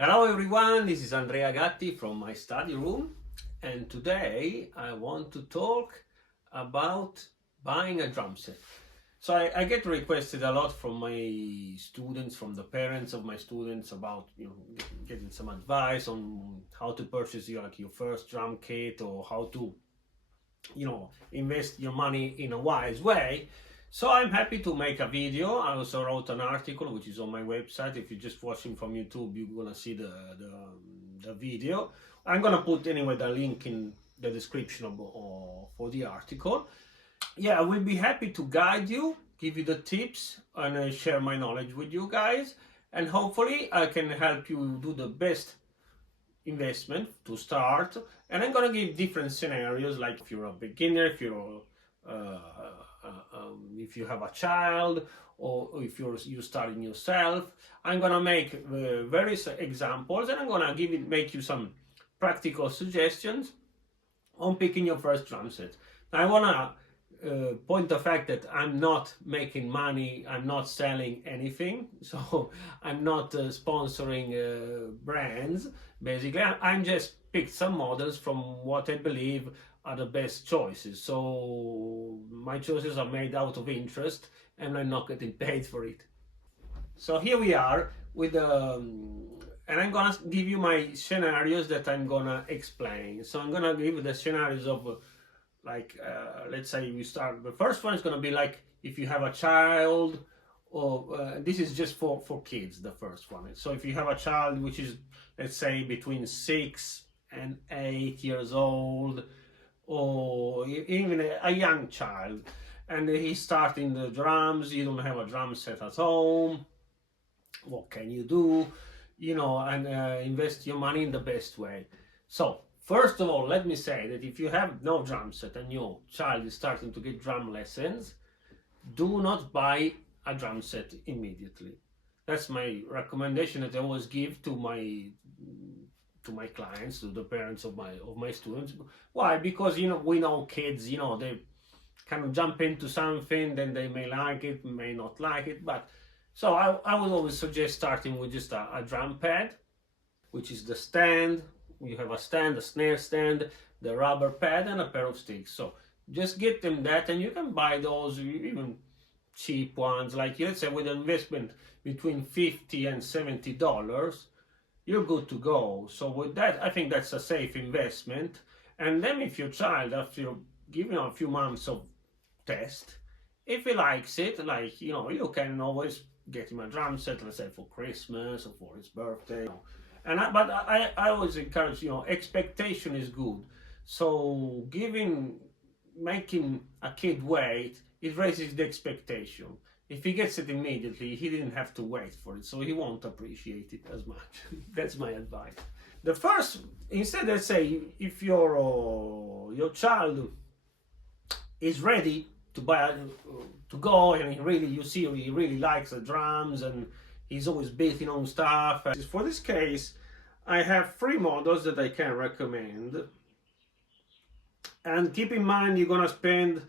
Hello everyone, this is Andrea Gatti from my study room, and today I want to talk about buying a drum set. So I get requested a lot from my students, from the parents of my students about getting some advice on how to purchase your first drum kit, or how to invest your money in a wise way. So I'm happy to make a video. I also wrote an article which is on my website. If you're just watching from YouTube, you're gonna see the video. I'm gonna put anyway the link in the description for the article. Yeah, I will be happy to guide you, give you the tips, and share my knowledge with you guys. And hopefully I can help you do the best investment to start. And I'm gonna give different scenarios, like if you're a beginner, if you have a child, or if you're starting yourself. I'm gonna make various examples, and I'm gonna make you some practical suggestions on picking your first drum set. Now, I wanna point the fact that I'm not making money, I'm not selling anything, so I'm not sponsoring brands. Basically, I'm just picked some models from what I believe are the best choices. So my choices are made out of interest, and I'm not getting paid for it. So here we are with and I'm gonna give you my scenarios that I'm gonna explain. So I'm gonna give the scenarios of let's say we start. The first one is gonna be like if you have a child, or this is just for kids, the first one. So if you have a child which is, let's say, between 6 and 8 years old, or even a young child, and he's starting the drums, you don't have a drum set at home, what can you do? And invest your money in the best way. So first of all, let me say that if you have no drum set and your child is starting to get drum lessons, do not buy a drum set immediately. That's my recommendation that I always give to my clients, to the parents of my students. Why? Because we know kids, they kind of jump into something, then they may like it, may not like it. But so I would always suggest starting with just a drum pad, which is the stand. You have a stand, a snare stand, the rubber pad, and a pair of sticks. So just get them that, and you can buy those even cheap ones, like let's say with an investment between $50 and $70, you're good to go. So with that, I think that's a safe investment. And then if your child, after you give him a few months of test, if he likes it, you can always get him a drum set, let's say for Christmas or for his birthday. But I always encourage, expectation is good. So making a kid wait, it raises the expectation. If he gets it immediately, he didn't have to wait for it, so he won't appreciate it as much. That's my advice. Instead, let's say if your child is ready to go, and he really likes the drums, and he's always beating on stuff. For this case, I have 3 models that I can recommend. And keep in mind, you're gonna spend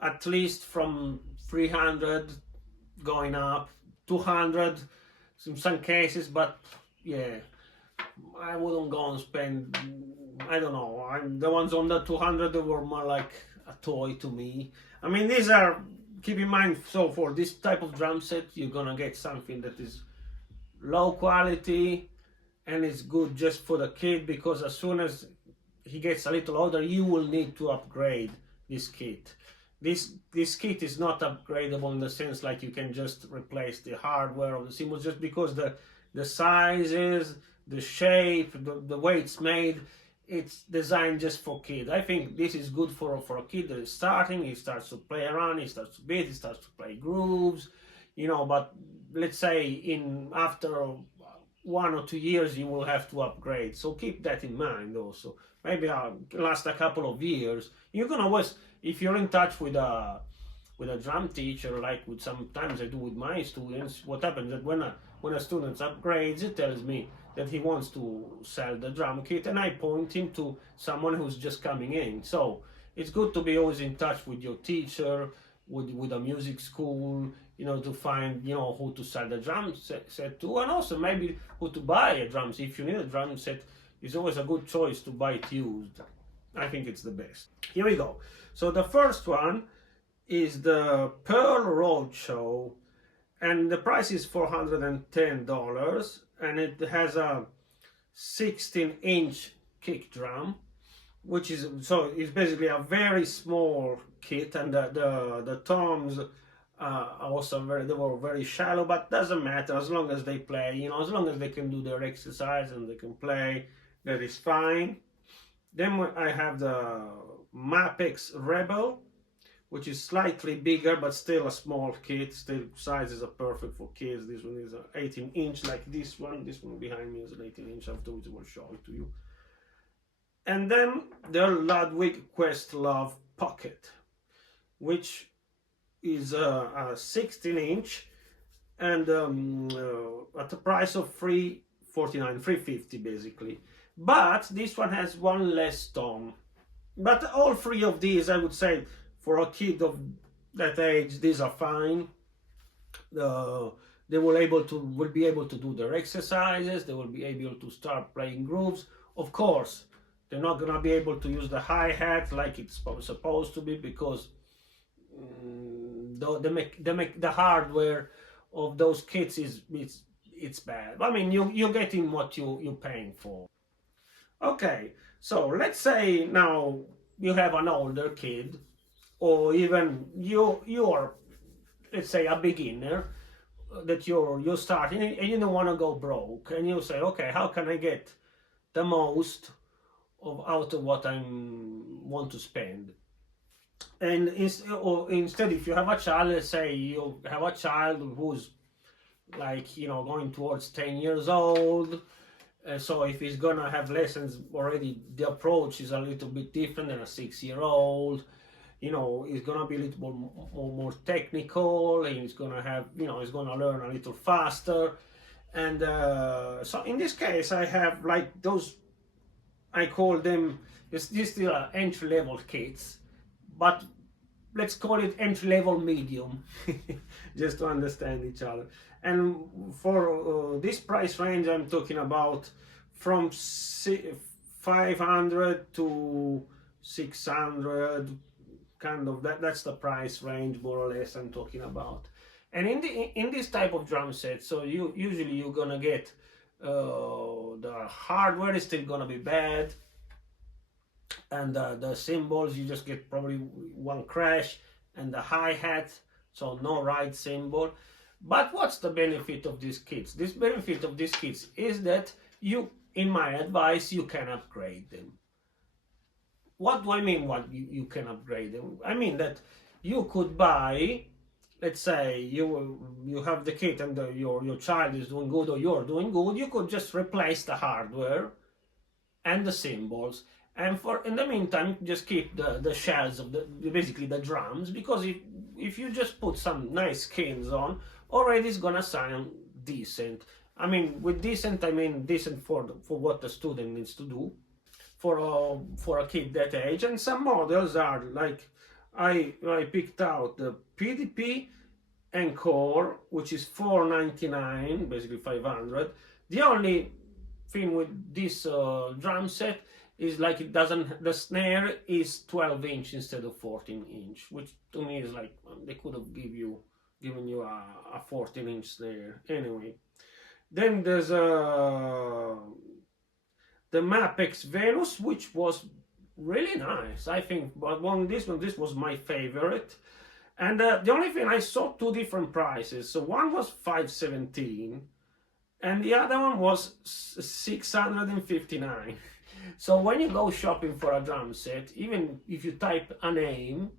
at least from 300 going up, 200 in some cases, but yeah, I wouldn't go and spend, I don't know, the ones on the 200 were more like a toy to me. I mean, these are, keep in mind, so for this type of drum set, you're gonna get something that is low quality, and it's good just for the kid, because as soon as he gets a little older, you will need to upgrade this kit. This kit is not upgradable in the sense like you can just replace the hardware or the cymbals, just because the sizes, the shape, the way it's made, it's designed just for kids. I think this is good for a kid that is starting. He starts to play around, he starts to beat, he starts to play grooves, but let's say after 1 or 2 years you will have to upgrade. So keep that in mind also. Maybe last a couple of years. You can always, if you're in touch with a drum teacher, like sometimes I do with my students, what happens that when a student upgrades, it tells me that he wants to sell the drum kit, and I point him to someone who's just coming in. So it's good to be always in touch with your teacher, with a music school, to find, who to sell the drum set to, and also maybe who to buy a drum set. If you need a drum set, it's always a good choice to buy it used. I think it's the best. Here we go. So the first one is the Pearl Roadshow, and the price is $410, and it has a 16-inch kick drum, which is, so it's basically a very small kit, and the toms also they were very shallow, but doesn't matter as long as they play, as long as they can do their exercise and they can play, that is fine. Then I have the Mapex Rebel, which is slightly bigger but still a small kit. Still sizes are perfect for kids. This one is an 18-inch like this one. This one behind me is an 18-inch. Afterwards I will show it to you. And then the Ludwig Questlove Pocket, which is a 16-inch, and at the price of $349, $350 basically. But this one has one less tom. But all three of these, I would say, for a kid of that age, these are fine. They will be able to do their exercises. They will be able to start playing grooves. Of course, they're not gonna be able to use the hi-hat like it's supposed to be, because the hardware of those kits it's bad. I mean, you're getting what you're paying for. Okay, so let's say now you have an older kid, or even you're, let's say, a beginner, that you're starting and you don't want to go broke, and you say, okay, how can I get the most out of what I want to spend? And instead, if you have a child, let's say you have a child who's like, going towards 10 years old, so if he's gonna have lessons already, the approach is a little bit different than a 6-year-old. He's gonna be a little more technical, and he's gonna have, he's gonna learn a little faster. And so in this case, I have like those, I call them, these still are entry-level kits, but let's call it entry-level medium, just to understand each other. And for this price range, I'm talking about from 500 to 600, kind of. That's the price range, more or less, I'm talking about. And in this type of drum set, so usually you're gonna get the hardware is still gonna be bad, and the cymbals, you just get probably one crash, and the hi-hat, so no ride cymbal. But what's the benefit of these kits? This benefit of these kits is that in my advice, you can upgrade them. What do I mean? What you can upgrade them? I mean that you could buy, let's say you have the kit, and your child is doing good, or you're doing good. You could just replace the hardware and the cymbals, and in the meantime, just keep the shells of basically the drums, because if you just put some nice skins on, already it's gonna sound decent. I mean, with decent, I mean decent for what the student needs to do for a kid that age. And some models are like, I picked out the PDP Encore, which is $499, basically 500. The only thing with this drum set is like the snare is 12-inch instead of 14-inch, which to me is like, they could have given you a 14-inch snare. Anyway, then there's the Mapex Venus, which was really nice, I think. But this was my favorite. And the only thing, I saw two different prices. So one was $517, and the other one was $659. So when you go shopping for a drum set, even if you type a name,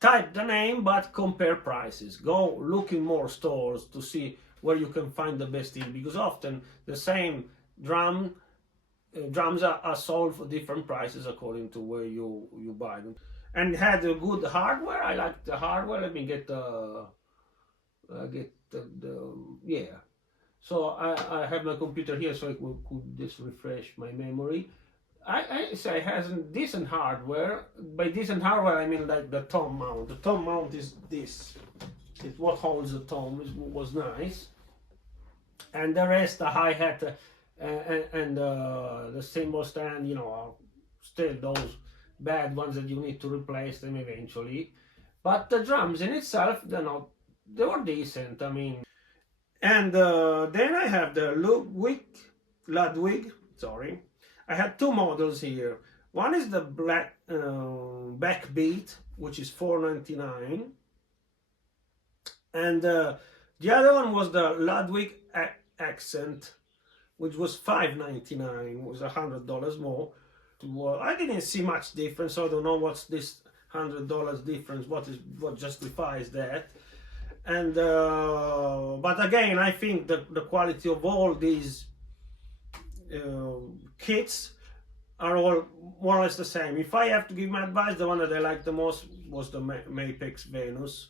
type the name, but compare prices. Go look in more stores to see where you can find the best deal, because often the same drums are sold for different prices according to where you buy them. And had a good hardware. I like the hardware. Let me get yeah. So I have my computer here, so I could just refresh my memory. I say it has decent hardware. By decent hardware, I mean like the tom mount. The tom mount is this. It's what holds the tom. It was nice. And the rest, the hi-hat and the cymbal stand, you know, are still those bad ones that you need to replace them eventually. But the drums in itself, they were decent. I mean, and then I have the Ludwig. Sorry, I had two models here. One is the black backbeat, which is $4.99, and the other one was the Ludwig Accent, which was $5.99. Was $100 more. Well, I didn't see much difference. So I don't know what's this $100 difference. What justifies that? And but again, I think the quality of all these kits are all more or less the same. If I have to give my advice, the one that I liked the most was the Mapex Venus.